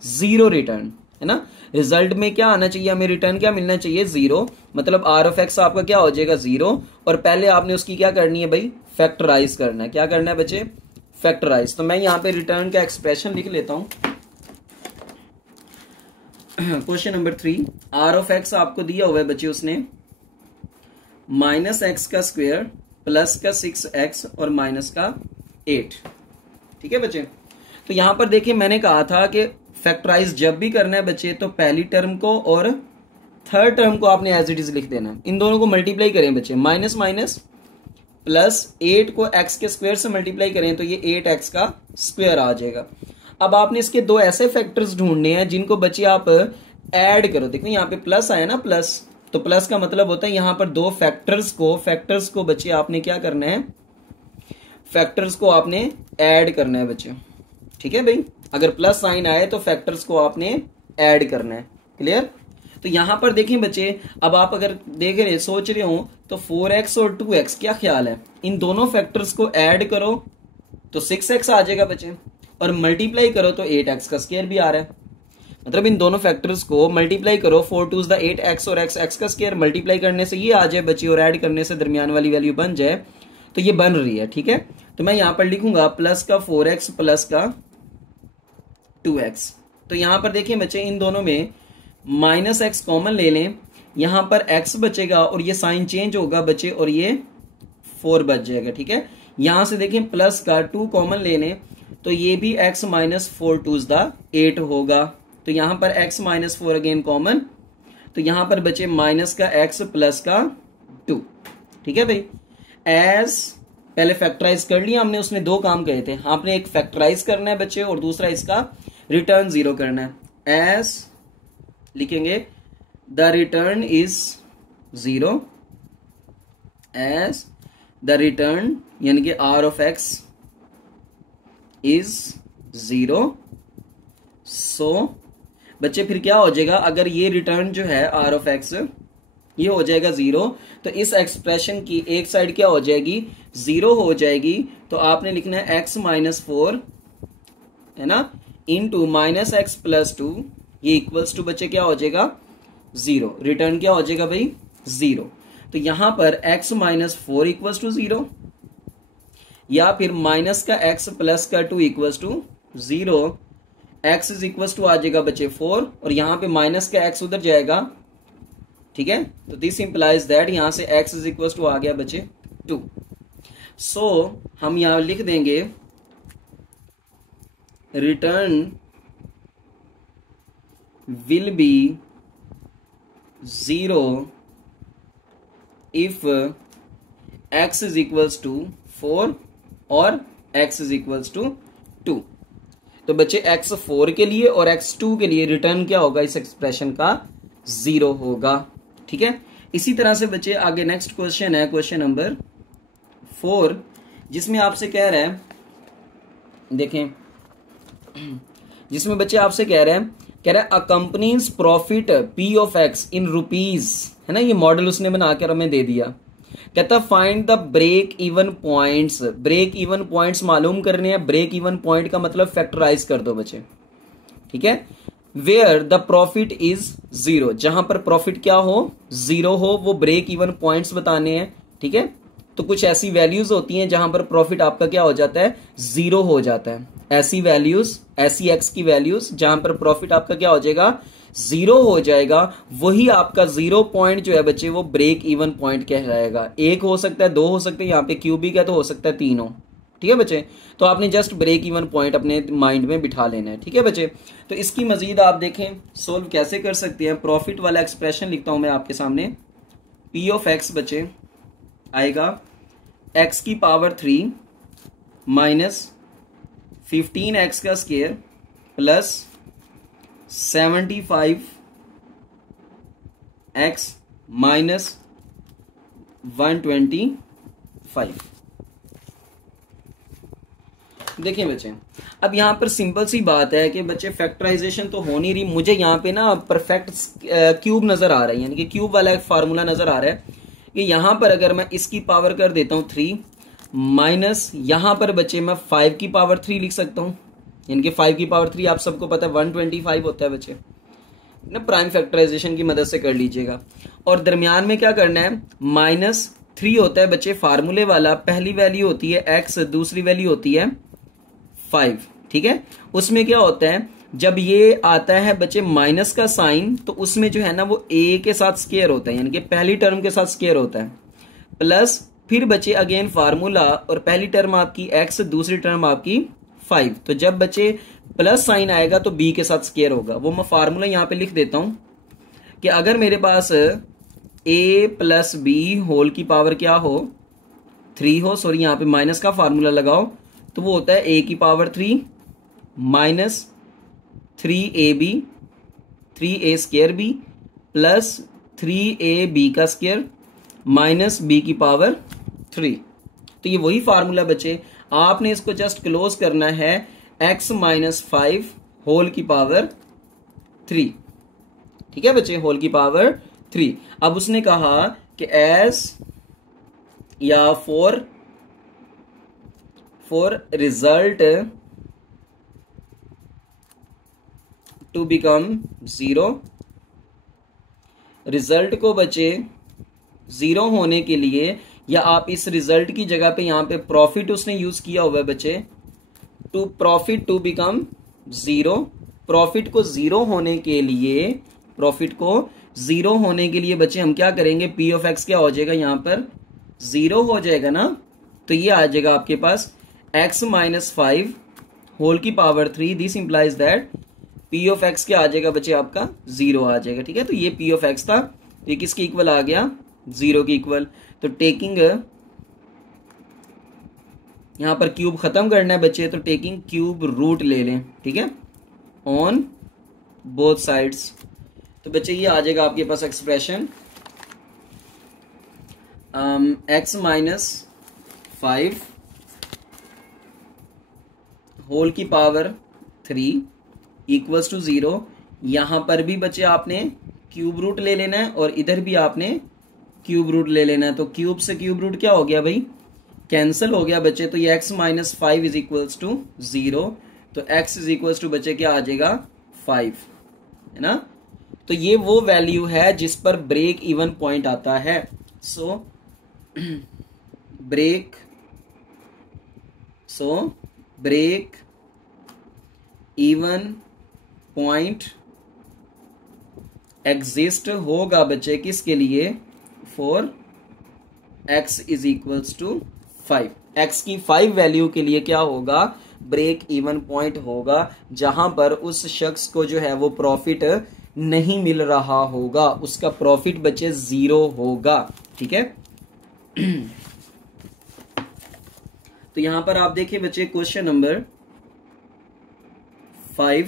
0 return, है ना। रिजल्ट में क्या आना चाहिए, हमें रिटर्न क्या मिलना चाहिए 0, मतलब आर ऑफ एक्स आपका क्या हो जाएगा 0, और पहले आपने उसकी क्या करनी है भाई, फैक्टराइज करना है। क्या करना है बच्चे, फैक्टराइज। तो मैं यहां पे रिटर्न का एक्सप्रेशन लिख लेता हूं। Question number 3, R of X आपको दिया हुआ है बच्चे, उसने माइनस एक्स का स्क्वायर प्लस का 6x और माइनस का 8, ठीक है बच्चे। तो यहां पर देखिए मैंने कहा था कि फैक्टराइज जब भी करना है बच्चे तो पहली टर्म को और थर्ड टर्म को आपने एज इट इज लिख देना है। इन दोनों को मल्टीप्लाई करें बच्चे, माइनस माइनस प्लस 8 को x के स्क्वायर से मल्टीप्लाई करें तो ये 8x का स्क्वायर आ जाएगा। अब आपने इसके दो ऐसे फैक्टर्स ढूंढने हैं जिनको बच्चे आप ऐड करो। देखो यहाँ पे प्लस आया ना, प्लस, तो प्लस का मतलब होता है यहां पर दो फैक्टर्स को बच्चे आपने क्या करना है, फैक्टर्स को आपने ऐड करना है बच्चे, ठीक है भाई। अगर प्लस साइन आए तो फैक्टर्स को आपने ऐड करना है, क्लियर। तो यहां पर देखें बच्चे, अब आप अगर देख रहे सोच रहे हो तो 4x और 2x, क्या ख्याल है, इन दोनों फैक्टर्स को ऐड करो तो 6x आ जाएगा बच्चे, और मल्टीप्लाई करो तो 8x का स्क्वायर भी आ रहा है। मतलब इन दोनों फैक्टर्स को मल्टीप्लाई करो, 4 2 8x और x का स्क्वायर मल्टीप्लाई करने से ये आ जाए बच्चे, और ऐड करने से दरमियान वाली वैल्यू बन जाए, तो ये बन रही है, ठीक है। तो मैं यहां पर लिखूंगा प्लस का 4x प्लस का 2x। तो यहां पर देखिए बच्चे इन दोनों में माइनस एक्स कॉमन ले लें, यहां पर x बचेगा और ये साइन चेंज होगा बच्चे और ये 4 बच जाएगा, ठीक है। यहां से देखें प्लस का 2 कॉमन ले लें तो ये भी x माइनस 4 2 8 होगा। तो यहां पर x माइनस 4 अगेन कॉमन, तो यहां पर बचे माइनस का x प्लस का 2। ठीक है भाई, एज पहले फैक्टराइज कर लिया हमने, उसमें दो काम कहे थे, आपने एक फैक्टराइज करना है बच्चे और दूसरा इसका रिटर्न 0 करना है। एज लिखेंगे the return is 0, as the return यानी कि r of x is 0। So बच्चे फिर क्या हो जाएगा, अगर ये रिटर्न जो है r ऑफ x ये हो जाएगा 0, तो इस एक्सप्रेशन की एक साइड क्या हो जाएगी, 0 हो जाएगी। तो आपने लिखना है x माइनस 4 है ना, इंटू माइनस एक्स प्लस 2, ये इक्वल्स टू बच्चे क्या हो जाएगा 0। रिटर्न क्या हो जाएगा भाई 0। तो यहां पर x माइनस 4 इक्वल्स टू 0, या फिर माइनस का x प्लस का 2 equals to 0। x is equals to आ जाएगा बच्चे 4, और यहां पे माइनस का x उधर जाएगा। ठीक है, तो दिस इंप्लाइज दैट यहां से x इज इक्वल्स टू आ गया बच्चे 2। सो हम यहां लिख देंगे return will be 0 if x is equals to 4 और x इज इक्वल्स टू 2। तो बच्चे x 4 के लिए और x 2 के लिए रिटर्न क्या होगा इस एक्सप्रेशन का 0 होगा। ठीक है, इसी तरह से बच्चे आगे नेक्स्ट क्वेश्चन है, क्वेश्चन नंबर 4, जिसमें आपसे कह रहा है, देखें, जिसमें बच्चे आपसे कह रहे हैं a companies profit p of x in rupees, है ना, ये मॉडल उसने बनाकर हमें दे दिया। कहता find the break even points, break even points मालूम करने हैं। ब्रेक इवन पॉइंट का मतलब फैक्टराइज कर दो बच्चे। ठीक है, वेयर द प्रॉफिट इज 0, जहां पर प्रॉफिट क्या हो 0 हो, वो ब्रेक इवन पॉइंट्स बताने हैं। ठीक है, तो कुछ ऐसी वैल्यूज होती हैं जहां पर प्रॉफिट आपका क्या हो जाता है 0 हो जाता है। ऐसी वैल्यूज, ऐसी x की वैल्यूज जहां पर प्रॉफिट आपका क्या हो जाएगा 0 हो जाएगा, वही आपका 0 पॉइंट जो है बच्चे वो ब्रेक इवन पॉइंट कहलाएगा। 1 हो सकता है, 2 हो सकते हैं, यहाँ पे क्यूबिक है तो हो सकता है 3 हो। ठीक है बच्चे, तो आपने जस्ट ब्रेक इवन पॉइंट अपने माइंड में बिठा लेना है। ठीक है बच्चे, तो इसकी मजीद आप देखें सोल्व कैसे कर सकते हैं। प्रॉफिट वाला एक्सप्रेशन लिखता हूं मैं आपके सामने। p ऑफ x बच्चे आएगा x की पावर 3 माइनस 15x का स्क्वायर प्लस 75x माइनस 125। देखिए बच्चे, अब यहां पर सिंपल सी बात है कि बच्चे फैक्टराइजेशन तो हो नहीं रही, मुझे यहां पे ना परफेक्ट क्यूब नजर आ रहा है, यानी कि क्यूब वाला एक फार्मूला नजर आ रहा है कि यहां पर अगर मैं इसकी पावर कर देता हूं 3 माइनस यहां पर बच्चे मैं 5 की पावर 3 लिख सकता हूं, यानी कि 5 की पावर 3 आप सबको पता है 125 होता है बच्चे ना। प्राइम फैक्टराइजेशन की मदद से कर लीजिएगा। और दरमियान में क्या करना है, -3 होता है बच्चे फार्मूले वाला। पहली वैल्यू होती है x, दूसरी वैल्यू होती है 5। ठीक है, उसमें क्या होता है जब ये आता है बच्चे माइनस का साइन, तो उसमें जो है ना वो a के साथ स्क्वायर होता है, यानी कि पहली टर्म के साथ स्क्वायर होता है, प्लस फिर बच्चे अगेन फार्मूला, और पहली टर्म आपकी x, दूसरी टर्म आपकी 5। तो जब बच्चे प्लस साइन आएगा तो b के साथ स्क्वायर होगा। वो मैं फार्मूला यहां पे लिख देता हूं कि अगर मेरे पास a प्लस b होल की पावर क्या हो 3 हो, सॉरी यहां पे माइनस का फार्मूला लगाओ, तो वो होता है a की power 3 minus 3ab 3a square b plus 3ab का स्क्वायर माइनस b की पावर 3। तो ये वही फार्मूला बच्चे, आपने इसको जस्ट क्लोज करना है x माइनस 5 होल की पावर 3। ठीक है बच्चे, होल की पावर 3। अब उसने कहा कि एस या for result to become 0, result को बच्चे 0 होने के लिए, या आप इस रिजल्ट की जगह पे यहां पे प्रॉफिट उसने यूज किया हुआ है बच्चे, to profit to become 0, profit को 0 होने के लिए, प्रॉफिट को 0 होने के लिए बच्चे हम क्या करेंगे, p ऑफ x क्या हो जाएगा, यहां पर 0 हो जाएगा ना। तो ये आ जाएगा आपके पास x माइनस 5 होल की power 3। This implies that P of x क्या आ जाएगा बच्चे आपका 0 आ जाएगा। ठीक है, तो ये पी ऑफ एक्स था, ये किसके इक्वल आ गया 0 के इक्वल। तो टेकिंग यहां पर क्यूब खत्म करना है बच्चे, तो टेकिंग क्यूब रूट ले लें। ठीक है, ऑन बोथ साइड्स। तो बच्चे ये आ जाएगा आपके पास एक्सप्रेशन x माइनस 5 होल की पावर 3 इक्वल्स टू 0। यहां पर भी बच्चे आपने क्यूब रूट ले लेना है और इधर भी आपने क्यूब रूट ले लेना है। तो क्यूब से क्यूब रूट क्या हो गया भाई, कैंसिल हो गया बच्चे। तो ये x minus 5 is equals to 0। तो x इज इक्वल्स टू बच्चे क्या आ जाएगा 5, है ना। तो ये वो वैल्यू है जिस पर ब्रेक इवन पॉइंट आता है। So break even point exist होगा बच्चे किसके लिए, for x is equals to 5। x की 5 वैल्यू के लिए क्या होगा, ब्रेक इवन पॉइंट होगा, जहां पर उस शख्स को जो है वो प्रॉफिट नहीं मिल रहा होगा, उसका प्रॉफिट बच्चे 0 होगा। ठीक है तो यहां पर आप देखिए बच्चे क्वेश्चन नंबर 5,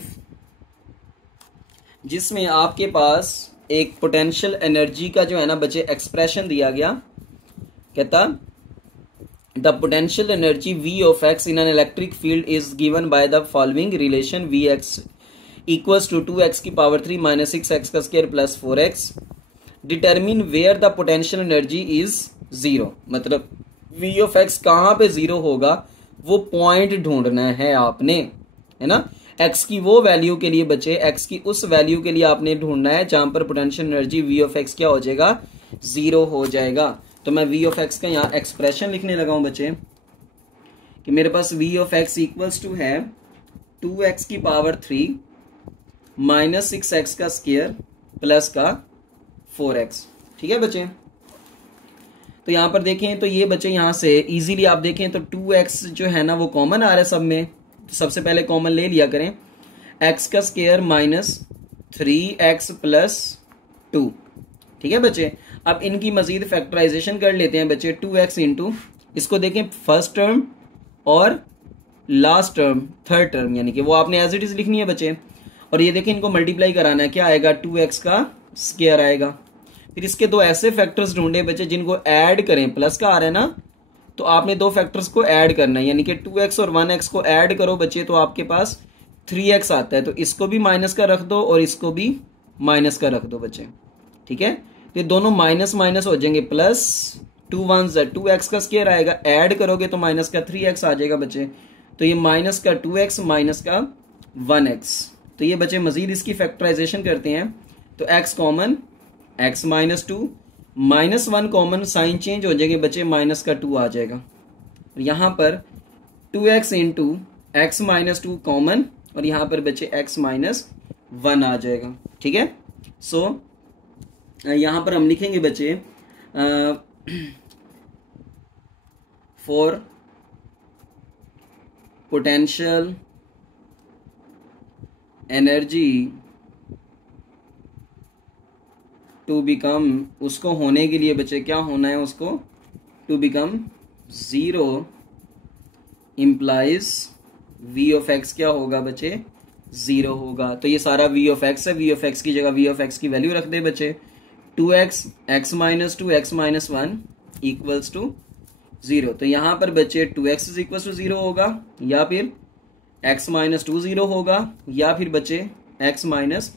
जिसमें आपके पास एक पोटेंशियल एनर्जी का जो है ना बच्चे एक्सप्रेशन दिया गया। कहता the potential energy V of x in an electric field is given by the following relation Vx equals to 2x की पावर 3 माइनस 6x का square plus 4x। Determine where the potential energy is 0। मतलब V of x कहां पे 0 होगा वो पॉइंट ढूंढना है आपने, है ना। x की वो वैल्यू के लिए बच्चे, x की उस वैल्यू के लिए आपने ढूंढना है जहां पर potential energy V of x क्या हो जाएगा 0 हो जाएगा। तो मैं V of x का यहाँ एक्सप्रेशन लिखने लगा हूं बच्चे कि मेरे पास V of x equals to है 2x की पावर 3 माइनस 6x का स्क्वायर प्लस का 4x। ठीक है बच्चे, तो यहां पर देखें तो ये बच्चे यहां से इजीली आप देखें तो 2x जो है ना वो कॉमन आ रहा है सब में। तो सबसे पहले कॉमन ले लिया करें, x का स्क्वायर माइनस 3x प्लस 2। ठीक है बच्चे, अब इनकी मजीद फैक्टराइजेशन कर लेते हैं बच्चे। 2x इंटू इसको देखें फर्स्ट टर्म और लास्ट टर्म थर्ड टर्म, यानी कि वो आपने एज इट इज लिखनी है बच्चे। और ये देखें इनको मल्टीप्लाई कराना है, क्या आएगा 2x का स्क्वायर आएगा। फिर इसके दो ऐसे फैक्टर्स ढूंढे बच्चे जिनको ऐड करें, प्लस का आ रहा है ना, तो आपने दो फैक्टर्स को ऐड करना है, यानी कि 2x और 1x को ऐड करो बच्चे तो आपके पास 3x आता है। तो इसको भी माइनस का रख दो और इसको भी माइनस का रख दो बच्चे। ठीक है, ये दोनों माइनस माइनस हो जाएंगे, प्लस 2 1 2x का स्क्वायर आएगा, ऐड करोगे तो माइनस का 3x आ जाएगा बच्चे। तो ये माइनस का 2x माइनस का 1x। तो ये बच्चे मजीद इसकी फैक्टराइजेशन करते हैं तो x common x minus 2 minus 1 common, sign change हो जाएंगे बच्चे, माइनस का 2 आ जाएगा। और यहां पर 2x into x minus 2 common और यहां पर बच्चे x माइनस 1 आ जाएगा। ठीक है, सो यहां पर हम लिखेंगे बच्चे for potential energy to become, उसको होने के लिए बच्चे क्या होना है, उसको to become 0 implies V of x क्या होगा बच्चे 0 होगा। तो ये सारा V of x है, V of x की जगह V of x की वैल्यू रख दे बच्चे। 2x x minus 2 x minus 1 equals to 0। तो यहां पर बच्चे 2x इज इक्वल्स टू 0 होगा, या फिर x माइनस 2 0 होगा, या फिर बच्चे x माइनस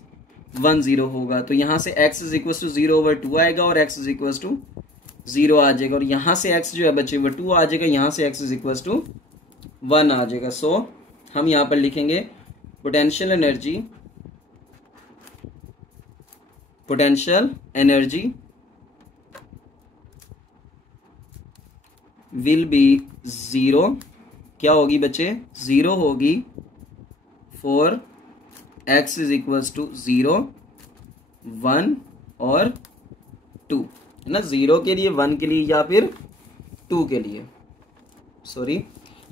1 0 होगा। तो यहां से x is equals to 0 over 2 आएगा और x इज इक्वल्स टू 0 आ जाएगा। और यहां से x जो है बच्चे वो 2 आ जाएगा, यहां से x इज इक्वल्स टू 1 आ जाएगा। सो हम यहां पर लिखेंगे पोटेंशियल एनर्जी विल बी 0, क्या होगी बच्चे 0 होगी for x is equals to 0 1 और 2, है ना। 0 के लिए, 1 के लिए या फिर 2 के लिए, सॉरी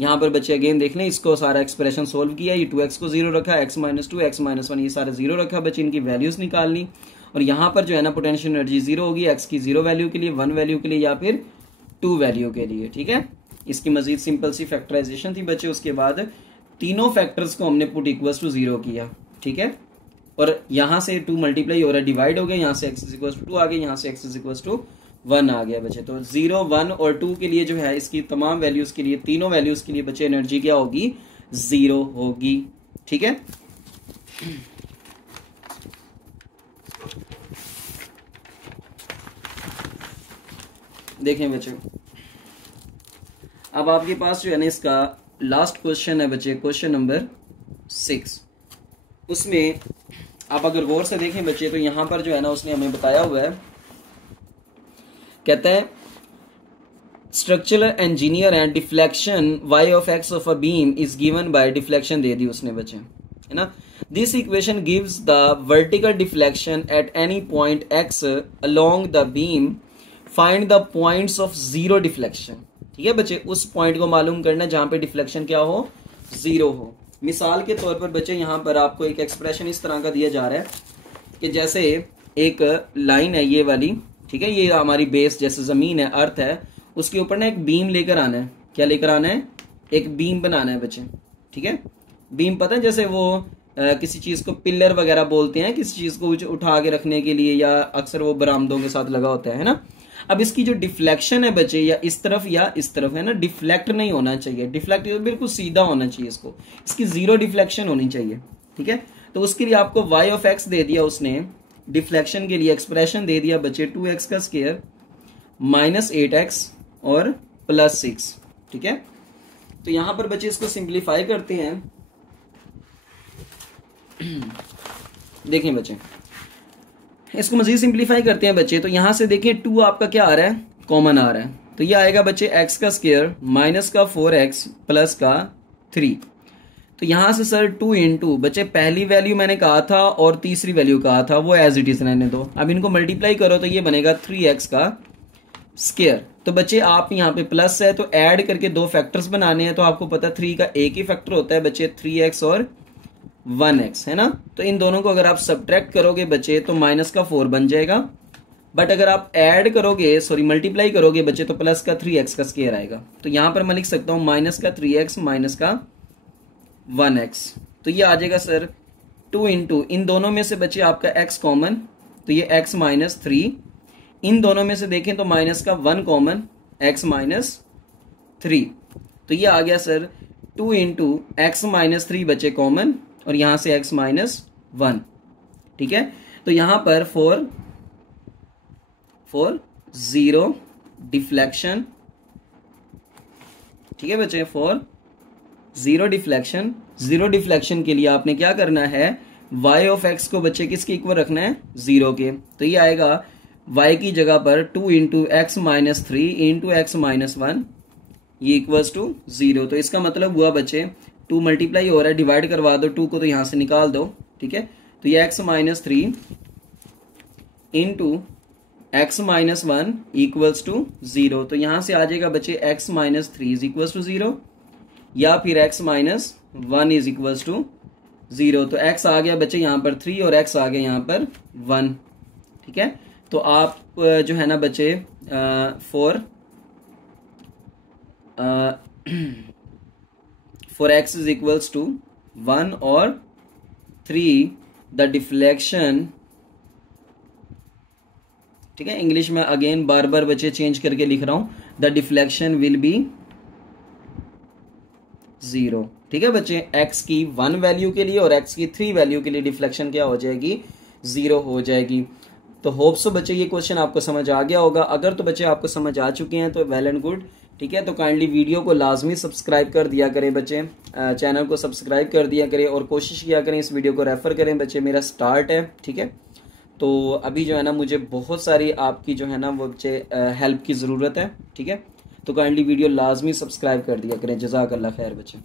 यहाँ पर बच्चे अगेन देख लें, इसको सारा एक्सप्रेशन सोल्व किया, ये 2x को 0 रखा, x - 2 x - 1 ये सारा 0 रखा बच्चे, इनकी वैल्यूज निकालनी। और यहाँ पर जो है ना पोटेंशियल एनर्जी 0 होगी, x की 0 वैल्यू के लिए, 1 वैल्यू के लिए या फिर 2 वैल्यू के लिए। ठीक है, इसकी मजीद सिंपल सी फैक्टराइजेशन थी बच्चे। उसके बाद तीनों फैक्टर्स को हमने पुट इक्वल टू 0 किया। ठीक है, और यहाँ से 2 मल्टीप्लाई हो रहा है, डिवाइड हो गया, यहाँ से x = 2 आ गया, यहाँ से x = 1 आ गया बच्चे। तो 0, 1 और 2 के लिए जो है इसकी तमाम वैल्यूज के लिए, तीनों वैल्यूज के लिए बच्चे एनर्जी क्या होगी, 0 होगी। ठीक है, देखें बच्चे, अब आपके पास जो है ना इसका लास्ट क्वेश्चन है बच्चे, क्वेश्चन नंबर 6। उसमें आप अगर गौर से देखें बच्चे तो यहां पर जो है ना उसने हमें बताया हुआ है, कहता है structural engineer and deflection y of x of a beam is given by deflection दे दी उसने बच्चे, है ना। This equation gives the vertical deflection at any point x along the beam, find the points of zero deflection. ठीक है बच्चे, उस पॉइंट को मालूम करना जहां पे डिफ्लेक्शन क्या हो, 0 हो। मिसाल के तौर पर बच्चे यहाँ पर आपको एक एक्सप्रेशन इस तरह का दिया जा रहा है कि जैसे एक लाइन है ये वाली, ठीक है, ये हमारी बेस जैसे जमीन है, अर्थ है, उसके ऊपर ना एक बीम लेकर आना है। क्या लेकर आना है, एक बीम बनाना है बच्चे। ठीक है, बीम पता है जैसे वो किसी चीज को पिलर वगैरह बोलते हैं, किसी चीज को उठा के रखने के लिए, या अक्सर वो बरामदों के साथ लगा होता है ना। अब इसकी जो डिफ्लेक्शन है बच्चे, या इस तरफ या इस तरफ है ना, डिफ्लेक्ट नहीं होना चाहिए, डिफ्लेक्ट बिल्कुल सीधा होना चाहिए, इसको इसकी 0 डिफ्लेक्शन होनी चाहिए। ठीक है, तो उसके लिए आपको y ऑफ x दे दिया उसने, डिफ्लेक्शन के लिए एक्सप्रेशन दे दिया बच्चे 2x का स्क्वायर -8x और +6। ठीक है, तो यहां पर बच्चे इसको सिंप्लीफाई करते हैं। देखें बच्चे, इसको मजीद सिंप्लीफाई करते हैं बच्चे, तो यहां से देखें 2 आपका क्या आ रहा है, कॉमन आ रहा है, तो ये आएगा बच्चे x का स्क्वायर माइनस का 4x प्लस का 3। तो यहां से सर 2 इंटू बच्चे पहली वैल्यू मैंने कहा था और तीसरी वैल्यू कहा था, वो एज इट इज रहने दो। अब इनको मल्टीप्लाई करो तो ये बनेगा 3x का स्क्वायर। तो बच्चे आप यहाँ पे प्लस है तो ऐड करके 2 फैक्टर्स बनाने हैं, तो आपको पता 3 का एक ही फैक्टर होता है बच्चे, 3x और 1x, है ना। तो इन दोनों को अगर आप सब्ट्रैक्ट करोगे बच्चे तो -4 बन जाएगा, बट अगर आप ऐड करोगे, सॉरी मल्टीप्लाई करोगे बच्चे, तो प्लस का 3x का स्क्वायर आएगा। तो यहां पर मैं लिख सकता हूं -3x माइनस का 1x, तो ये आ जाएगा सर 2 इंटू, इन दोनों में से बच्चे आपका x कॉमन, तो ये x - 3, इन दोनों में से देखें तो माइनस का 1 कॉमन, x - 3, तो ये आ गया सर 2 इंटू x - 3 बच्चे कॉमन, और यहां से x - 1। ठीक है, तो यहां पर फॉर 0 डिफ्लेक्शन, ठीक है बच्चे, फॉर 0 डिफ्लेक्शन, 0 डिफ्लेक्शन के लिए आपने क्या करना है, y ऑफ x को बच्चे किसके इक्वल रखना है, 0 के। तो ये आएगा y की जगह पर 2 इंटू x - 3 इंटू x - 1, ये इक्वल्स टू 0। तो इसका मतलब हुआ बच्चे 2 मल्टीप्लाई हो रहा है, डिवाइड करवा दो 2 को, तो यहां से निकाल दो। ठीक है, तो ये x - 3 into x - 1 equals to 0। तो यहां से आ जाएगा बच्चे x - 3 इज इक्वल्स टू 0, या फिर x - 1 इज इक्वल्स टू 0। तो x आ गया बच्चे यहाँ पर 3 और x आ गया यहाँ पर 1। ठीक है, तो आप जो है ना बच्चे for x is equals to 1 और 3 द डिफ्लेक्शन, ठीक है, इंग्लिश में अगेन बार बार बच्चे चेंज करके लिख रहा हूं, द डिफ्लेक्शन विल बी 0। ठीक है बच्चे, x की 1 वैल्यू के लिए और x की 3 वैल्यू के लिए डिफ्लेक्शन क्या हो जाएगी, 0 हो जाएगी। तो होप सो बच्चे ये क्वेश्चन आपको समझ आ गया होगा। अगर तो बच्चे आपको समझ आ चुके हैं तो वेल एंड गुड। ठीक है, तो काइंडली वीडियो को लाजमी सब्सक्राइब कर दिया करें बच्चे, चैनल को सब्सक्राइब कर दिया करें, और कोशिश किया करें इस वीडियो को रेफर करें बच्चे, मेरा स्टार्ट है। ठीक है, तो अभी जो है ना मुझे बहुत सारी आपकी जो है ना वो बच्चे हेल्प की ज़रूरत है। ठीक है, तो काइंडली वीडियो लाजमी सब्सक्राइब कर दिया करें। जज़ाकल्लाह खैर बच्चे।